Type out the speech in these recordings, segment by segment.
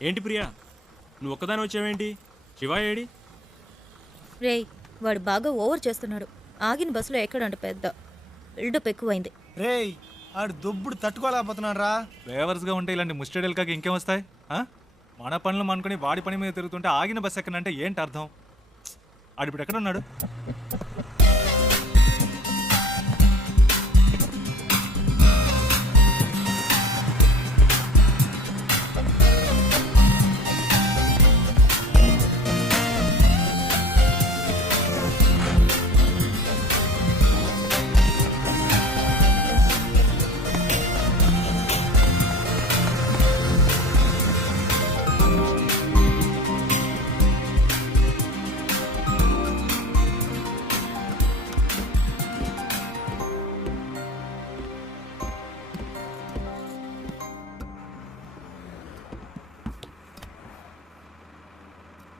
ఏంటి ప్రియా? నువ్వు ఒక్కదాని వచ్చావేంటి? శివ ఏడి? రేయ్ వాడు బాగా ఓవర్ చేస్తున్నాడు. ఆగిన బస్సులో ఎక్కడంట పెద్ద బిల్డప్ ఎక్కువైంది. రేయ్ ఆడు దొబ్బుడు తట్టుకోలేకపోతున్నాడు రా డ్రైవర్స్గా ఉంటే ఇలాంటి ముస్టడీలు కాక ఇంకేం వస్తాయి? ఆ? మన పనులు అనుకుని వాడి పని మీద తిరుగుతుంటే ఆగిన బస్ ఎక్కడంటే ఏంటి అర్థం? ఆడు ఇప్పుడు ఎక్కడ ఉన్నాడు?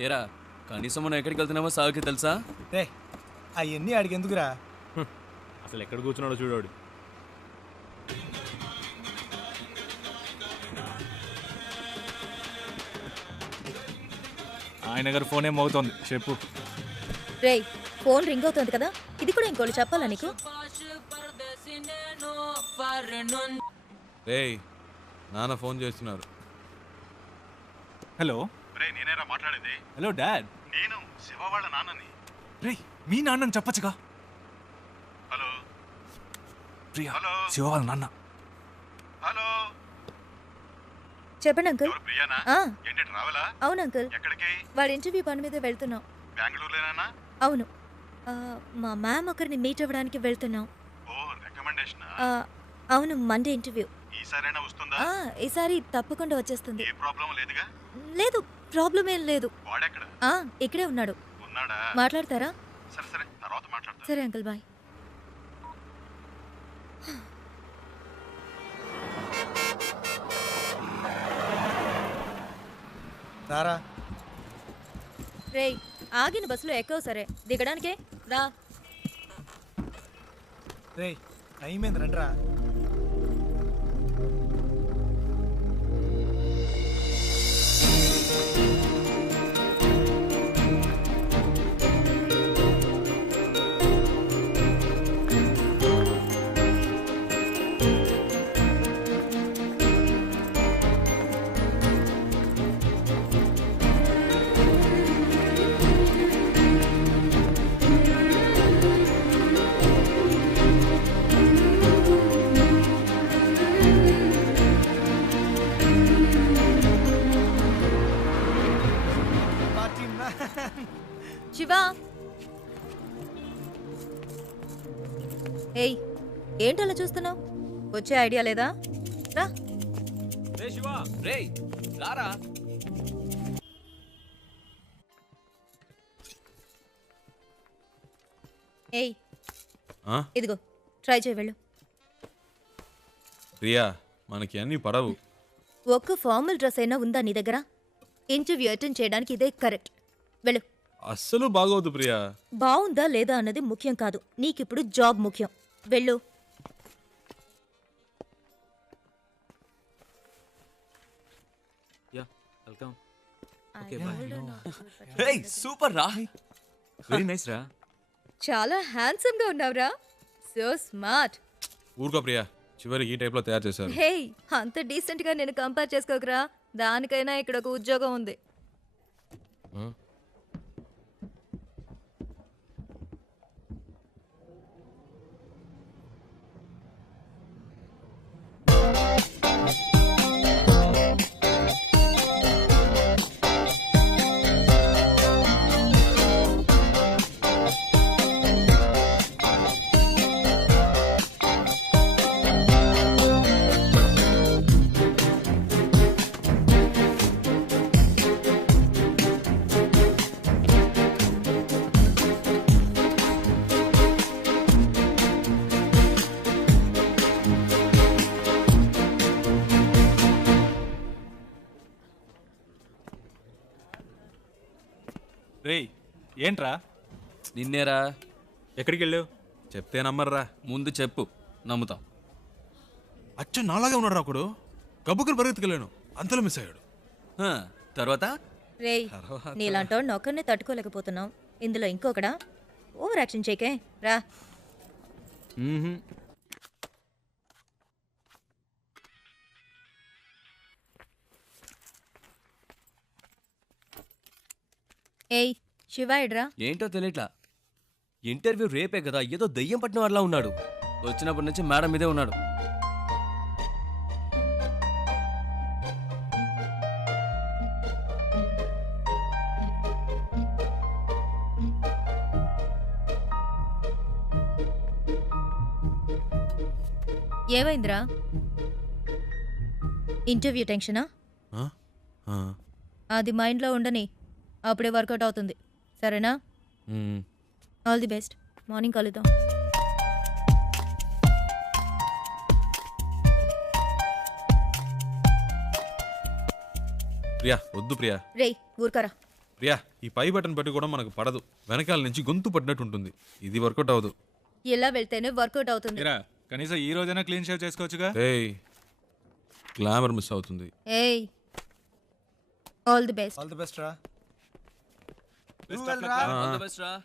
ఏరా కనీసం మనం ఎక్కడికి వెళ్తున్నామో సాగుకి తెలుసా? రే అవన్నీ ఆడికి ఎందుకురా? అసలు ఎక్కడ కూర్చున్నాడో చూడాడు. ఆయన గారు ఫోన్ ఏం మోగుతోంది? చెప్పు. రేయ్ ఫోన్ రింగ్ అవుతుంది కదా? ఇది కూడా ఇంకోళ్ళు చెప్పాలా నీకు? రేయ్ నాన్న ఫోన్ చేస్తున్నారు. హలో? రే నేనేరా మాట్లాడేది. Hello dad. నేను శివ వాళ్ళ నాన్నని. రే మీ నాన్నని చెప్పచ్చుగా. హలో. ప్రియా హలో. శివ వాళ్ళ నాన్న. హలో. చెప్పండి అంకుల్. ప్రియానా? ఏంటి ట్రావెలా అవును అంకుల్. ఎక్కడికి? వాడి ఇంటర్వ్యూ పని మీద వెళ్తున్నాం. బెంగళూరులోనా అవును. ఆ, మా మ్యామ్ ఒకరిని మీట్ అవ్వడానికి వెళ్తున్నాం. ఓ రికమెండేషన్ ఆ, అవును మండే ఇంటర్వ్యూ ఈసారైనా వస్తుందా? ఆ, ఈసారి తప్పకుండా వచ్చేస్తుంది. ఏ ప్రాబ్లం లేదుగా? లేదు ప్రాబ్లం ఏం లేదు. ఆ, ఇక్కడే ఉన్నాడు. ఉన్నాడా? మాట్లాడతారా? సరే సరే తర్వాత మాట్లాడతా. సరే అంకుల్ బాయ్. రారా? రేయ్ ఆగిన బస్సులో ఎక్కవు సరే. దిగడానికే? రా. రేయ్ టైం ఏంది? రండిరా. శివ ఏయ్ ఏంటలా చూస్తున్నావు? వచ్చే ఐడియా లేదా? రా. రే శివ రే రారా? ఏయ్ ఆ? ఇదిగో ట్రై చేయి వెళ్ళు. ప్రియా మనకి అన్ని పడవు. ఒక్క ఫార్మల్ డ్రెస్ అయినా ఉందా నీ దగ్గర? ఇంటర్వ్యూ అటెండ్ చేయడానికి ఇదే కరెక్ట్ వెళ్ళు. అస్సలు బాగోదు ప్రియా. బాగుందా లేదా అన్నది ముఖ్యం కాదు. నీకిప్పుడు జాబ్ ముఖ్యం. వెళ్ళు. Yeah welcome. రే సూపర్ రా. వెరీ నైస్ రా. చాలా హ్యాండ్సమ్గా ఉన్నావురా. So smart. ఊరుకో ప్రియా. చివరికి ఈ టైప్లో తయారు చేశారు. హే అంత డీసెంట్గా నేను కంపేర్ చేసుకోకరా. దానికైనా ఇక్కడ ఒక ఉద్యోగం ఉంది. రేయ్ ఏంట్రా? నిన్నేరా? ఎక్కడికి వెళ్ళావు చెప్తే నమ్మర్రా. ముందు చెప్పు నమ్ముతాం. అచ్చ నాలాగే ఉన్నాడు ఒకడు గబ్బుకుని పరిగెత్తుకెళ్ళాను. అంతలో మిస్ అయ్యాడు. హ, తర్వాత? రేయ్ నీలాంటోడిని ఒక్కరినే తట్టుకోలేకపోతున్నావు ఇందులో ఇంకొకడా? ఓవర్ యాక్షన్ చేయకే రా. ఏయ్ శివ ఇడ్రా ఏంటో తెలియట్లా ఇంటర్వ్యూ రేపే కదా ఏదో దయ్యం పట్టిన వాళ్ళ ఉన్నాడు. వచ్చినప్పటి నుంచి మేడం మీదే ఉన్నాడు. ఏమైందిరా? ఇంటర్వ్యూ టెన్షనా? ఆ? ఆ. అది మైండ్లో ఉండని అప్పుడే వర్కౌట్ అవుతుంది. సరేనా. ఆల్ ది బెస్ట్ మార్నింగ్ కలుద్దాం. ప్రియా వద్దు ప్రియా. రేయ్ ఊరుకరా. ప్రియా ఈ పై బటన్ పెట్టి కూడా మనకు పడదు. వెనకాల నుంచి గొంతు పడినట్టు ఉంటుంది. ఇది వర్కౌట్ అవ్వదు. ఇలా వెళ్తేనే వర్కౌట్ అవుతుంది. ఇరా కనీసం ఈ రోజైనా క్లీన్ షేవ్ చేసుకోవచ్చుగా? ఏయ్ గ్లామర్ మిస్ అవుతుంది. ఏయ్ all the best all the best రా. All the best రా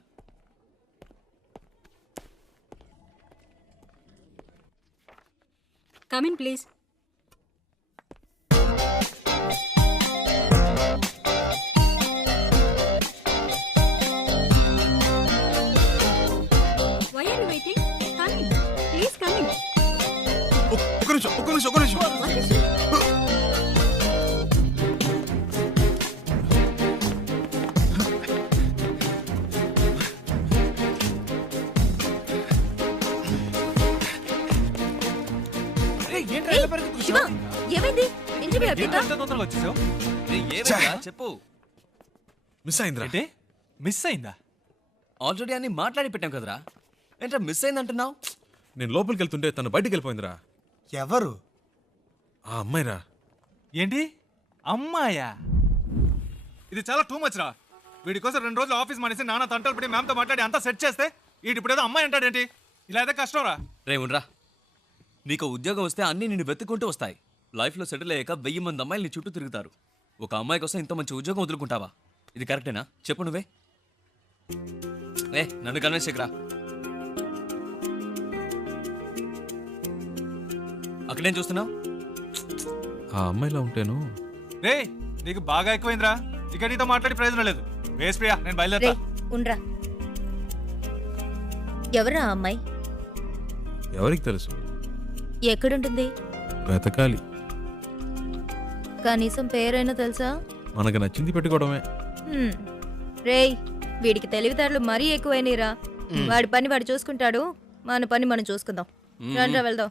Come in, please. Why are you waiting? Come in. Please come in. ఒక్క నిమిషం ఒక్క నిమిషం ఒక్క నిమిషం శివ ఏమైంది? ఇంటర్వ్యూ అయిపోయిందా తొందరగా వచ్చేసావు? చెప్పు. మిస్ అయిందిరా. ఏంటి? మిస్ అయిందా? ఆల్రెడీ అన్ని మాట్లాడి పెట్టాం కదరా. ఏంట్రా మిస్ అయిందంటున్నావు? నేను లోపలికి వెళ్తుంటే తను బయటికి వెళ్ళిపోయిందిరా ఎవరు? ఆ అమ్మాయిరా. ఏంటి? అమ్మాయా? ఇది చాలా టూ మచ్ రా. వీడి కోసం రెండు రోజులు ఆఫీస్ మానేసి నాన్న తంటలు పడి మ్యామ్తో మాట్లాడి అంతా సెట్ చేస్తే వీడి ఇప్పుడు ఏదో అమ్మాయి అంటాడేంటి? ఇలా అయితే కష్టం రా రే ఉండరా. నీకు ఉద్యోగం వస్తే అన్నీ నిన్ను వెతుక్కుంటూ వస్తాయి. లైఫ్లో సెటిల్ అయ్యాక వెయ్యి మంది అమ్మాయిలు నీ చుట్టూ తిరుగుతారు. ఒక అమ్మాయి కోసం ఇంత మంచి ఉద్యోగం వదులుకుంటావా? ఇది కరెక్టేనా చెప్పు నువ్వే. ఏ నన్ను కన్విన్స్ చేయకురా అక్కడేం చూస్తున్నావు? ఆ అమ్మాయిలా ఉంటేను. రే నీకు బాగా ఎక్కువైందిరా. ఇక నీతో మాట్లాడి ప్రయోజనం లేదు. వేస్ ప్రియా నేను బయలుదేరా ఉండ్రా. ఎవరా ఆ అమ్మాయి? ఎవరికి తెలుసు? ఎక్కడుంటుంది? వెతకాలి. కనీసం పేరైనా తెలుసా? మనకు నచ్చింది పెట్టుకోవడమే. హ్మ్. రేయ్ వీడికి తెలివితేటలు మరీ ఎక్కువైనరా వాడి పని వాడు చూసుకుంటాడు. మన పని మనం చూసుకుందాం. రండ్రా వెళ్దాం.